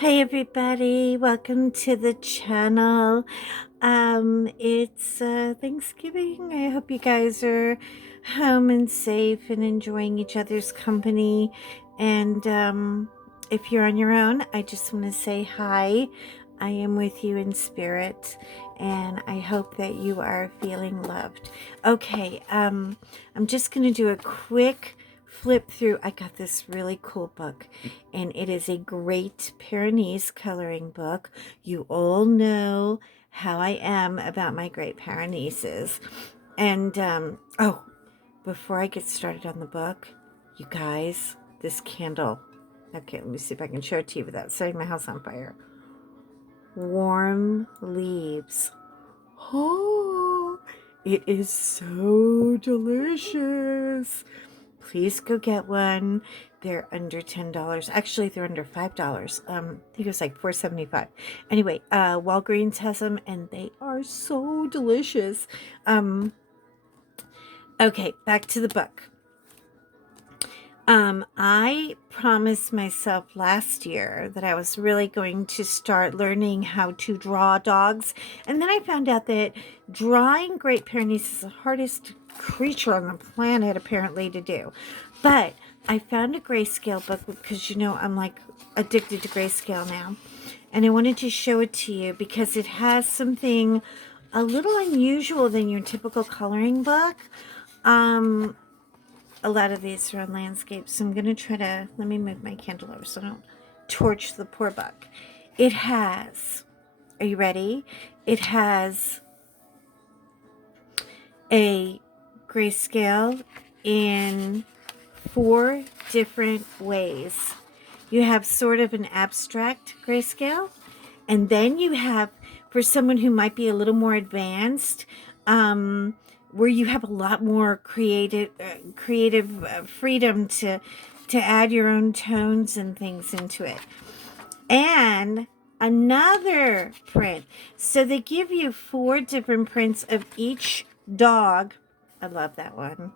Hi everybody, welcome to the channel. It's Thanksgiving. I hope you guys are home and safe and enjoying each other's company. And if you're on your own, I just want to say hi. I am with you in spirit, and I hope that you are feeling loved. Okay, I'm just going to do a quick flip through. I got this really cool book, and it is a great Pyrenees coloring book. You all know how I am about my great Pyrenees. And oh, before I get started on the book, you guys, this candle. Okay, let me see if I can show it to you without setting my house on fire. Warm leaves. Oh, it is so delicious. Please go get one. They're under $10. Actually, they're under $5. I think it was like $4.75. Anyway, Walgreens has them, and they are so delicious. Okay, back to the book. I promised myself last year that I was really going to start learning how to draw dogs. And then I found out that drawing Great Pyrenees is the hardest creature on the planet, apparently, to do. But I found a grayscale book because, you know, I'm like addicted to grayscale now. And I wanted to show it to you because it has something a little unusual than your typical coloring book. A lot of these are on landscapes, so I'm going to try to, let me move my candle over so I don't torch the poor book. It has, are you ready? It has a grayscale in 4 different ways. You have sort of an abstract grayscale, and then you have, for someone who might be a little more advanced, where you have a lot more creative freedom to add your own tones and things into it. And another print. So they give you 4 different prints of each dog. I love that one.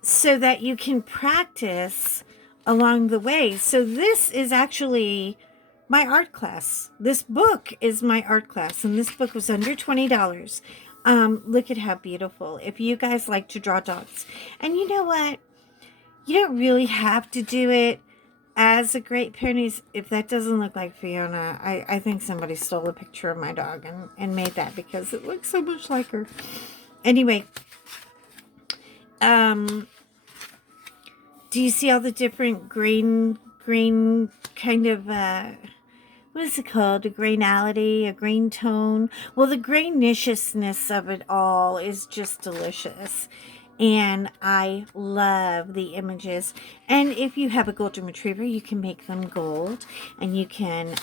So that you can practice along the way. So this is actually my art class. This book is my art class, and this book was under $20. Look at how beautiful. If you guys like to draw dogs, and you know what? You don't really have to do it as a Great Pyrenees. If that doesn't look like Fiona, I think somebody stole a picture of my dog and made that because it looks so much like her. Anyway, do you see all the different green kind of, what is it called? A grainality, a green tone? Well, the grainiciousness of it all is just delicious. And I love the images. And if you have a golden retriever, you can make them gold. And you can,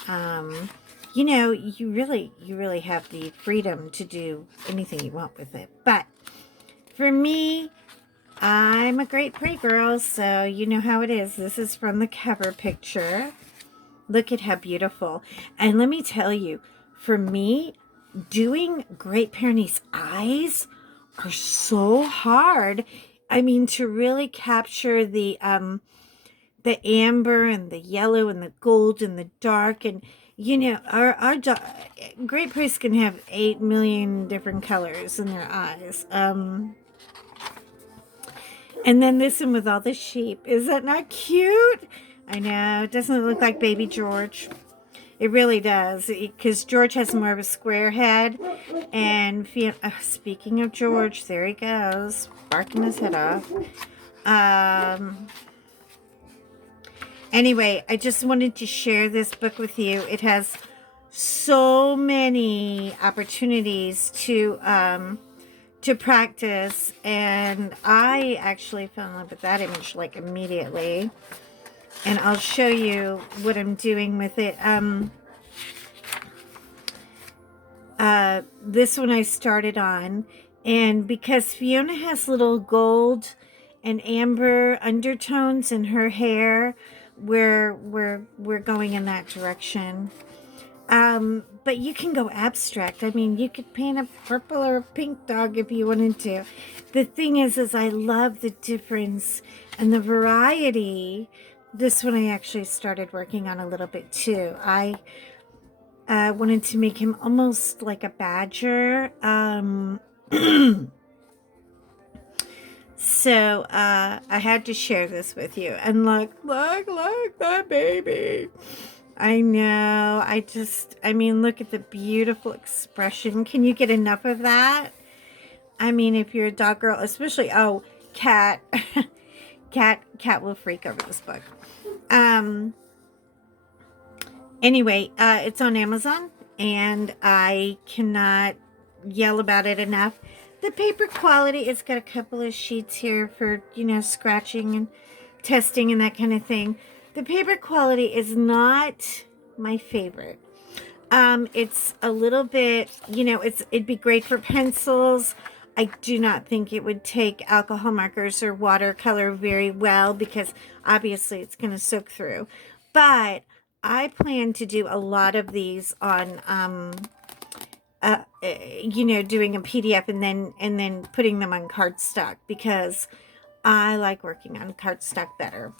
you know, you really have the freedom to do anything you want with it. But for me, I'm a great pretty girl, so you know how it is. This is from the cover picture. Look at how beautiful. And let me tell you, for me, doing Great Pyrenees eyes are so hard. I mean, to really capture the amber and the yellow and the gold and the dark, and you know, our Great Pyrenees can have 8 million different colors in their eyes. And then this one with all the sheep. Is that not cute? I know. It doesn't look like baby George. It really does. Because George has more of a square head. And speaking of George, there he goes. Barking his head off. Anyway, I just wanted to share this book with you. It has so many opportunities to practice, and I actually fell in love with that image like immediately, and I'll show you what I'm doing with it. This one I started on, and because Fiona has little gold and amber undertones in her hair, we're going in that direction. But you can go abstract. I mean, you could paint a purple or a pink dog if you wanted to. The thing is I love the difference and the variety This one I actually started working on a little bit too. I wanted to make him almost like a badger. So I had to share this with you. And look that baby. I know. I mean, look at the beautiful expression. Can you get enough of that? I mean, if you're a dog girl, especially, oh, cat. Cat will freak over this book. Anyway, it's on Amazon, and I cannot yell about it enough. The paper quality, it's got a couple of sheets here for, scratching and testing and that kind of thing. The paper quality is not my favorite. It's a little bit, it'd be great for pencils. I do not think it would take alcohol markers or watercolor very well because obviously it's going to soak through. But I plan to do a lot of these on, doing a PDF and then putting them on cardstock because I like working on cardstock better.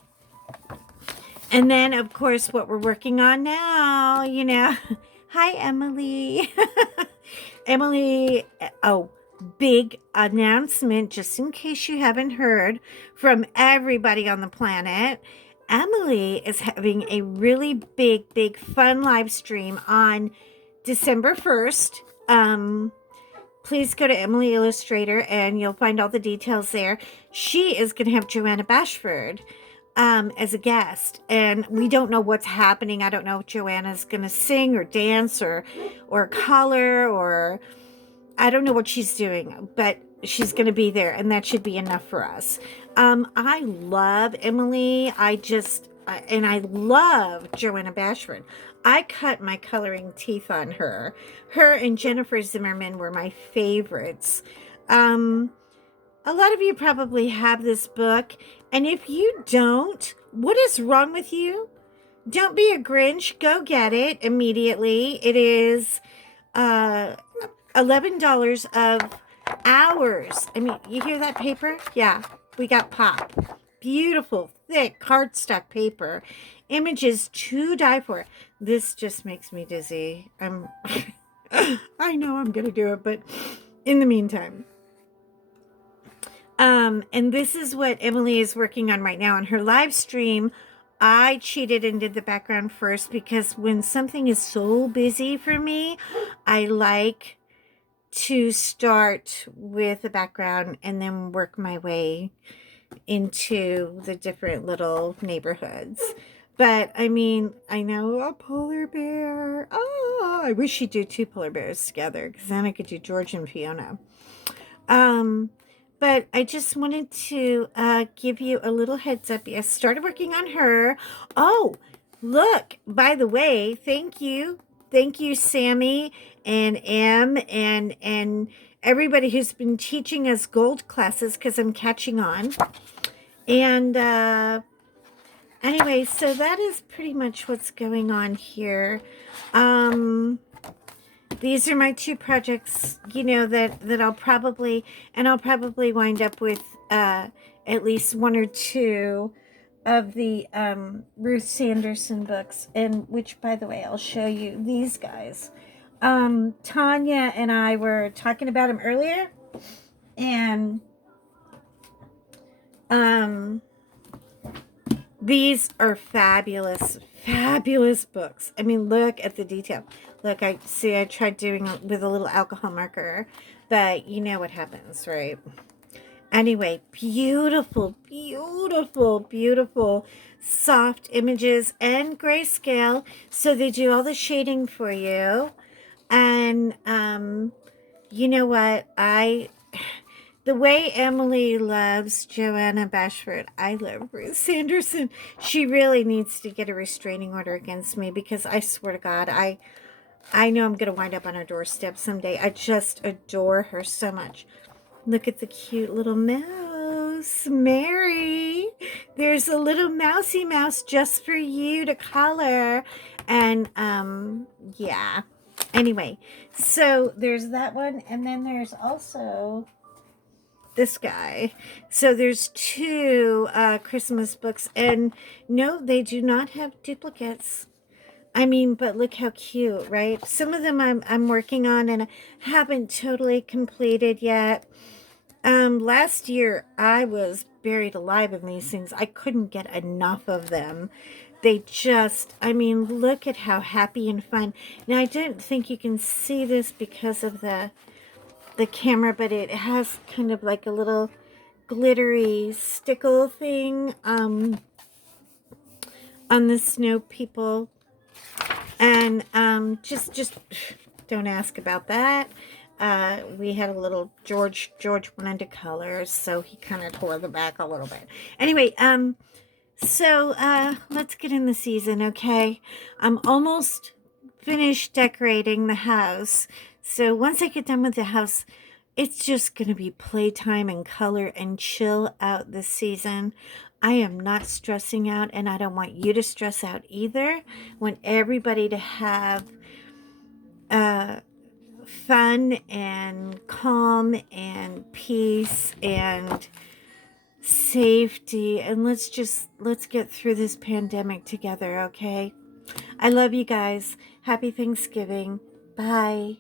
And then, of course, what we're working on now, Hi, Emily. Emily, oh, big announcement, just in case you haven't heard from everybody on the planet. Emily is having a really big, fun live stream on December 1st. Please go to Emily Illustrator and you'll find all the details there. She is going to have Joanna Bashford as a guest, and we don't know what's happening. I don't know if Joanna's going to sing or dance or color, or I don't know what she's doing, but she's going to be there, and that should be enough for us. I love Emily. And I love Joanna Bashford. I cut my coloring teeth on her. Her and Jennifer Zimmerman were my favorites. A lot of you probably have this book, and if you don't, what is wrong with you? Don't be a Grinch. Go get it immediately. It is $11 of ours. I mean, you hear that paper? Yeah, we got pop. Beautiful, thick cardstock paper. Images to die for. This just makes me dizzy. I know I'm going to do it, but in the meantime. And this is what Emily is working on right now on her live stream. I cheated and did the background first because when something is so busy for me, I like to start with the background and then work my way into the different little neighborhoods. But I mean, I know a polar bear. Oh, I wish she'd do two polar bears together because then I could do George and Fiona. But I just wanted to give you a little heads up. I started working on her. Oh, look, by the way, thank you. Thank you, Sammy and Em and everybody who's been teaching us gold classes because I'm catching on. And anyway, so that is pretty much what's going on here. These are my two projects, that I'll probably wind up with at least one or two of the Ruth Sanderson books, and which, by the way, I'll show you these guys. Tanya and I were talking about them earlier, and these are fabulous books. I mean, look at the detail. Look, I tried doing it with a little alcohol marker, but you know what happens, right? Anyway, beautiful soft images and grayscale. So they do all the shading for you. And you know what? The way Emily loves Joanna Bashford, I love Ruth Sanderson. She really needs to get a restraining order against me because I swear to God, I know I'm going to wind up on her doorstep someday. I just adore her so much. Look at the cute little mouse, Mary. There's a little mousy mouse just for you to color. And, yeah. Anyway, so there's that one. And then there's also this guy. So there's two Christmas books, and no, they do not have duplicates. I mean, but look how cute, right? Some of them I'm working on and haven't totally completed yet. Last year I was buried alive in these things. I couldn't get enough of them. They just, I mean, look at how happy and fun. Now I don't think you can see this because of the camera, but it has kind of like a little glittery stickle thing on the snow people. And just don't ask about that. We had a little George wanted to color, so he kind of tore the back a little bit. Anyway, so let's get in the season, okay? I'm almost finished decorating the house. So once I get done with the house, it's just going to be playtime and color and chill out this season. I am not stressing out, and I don't want you to stress out either. I want everybody to have fun and calm and peace and safety, and let's get through this pandemic together, okay? I love you guys. Happy Thanksgiving. Bye.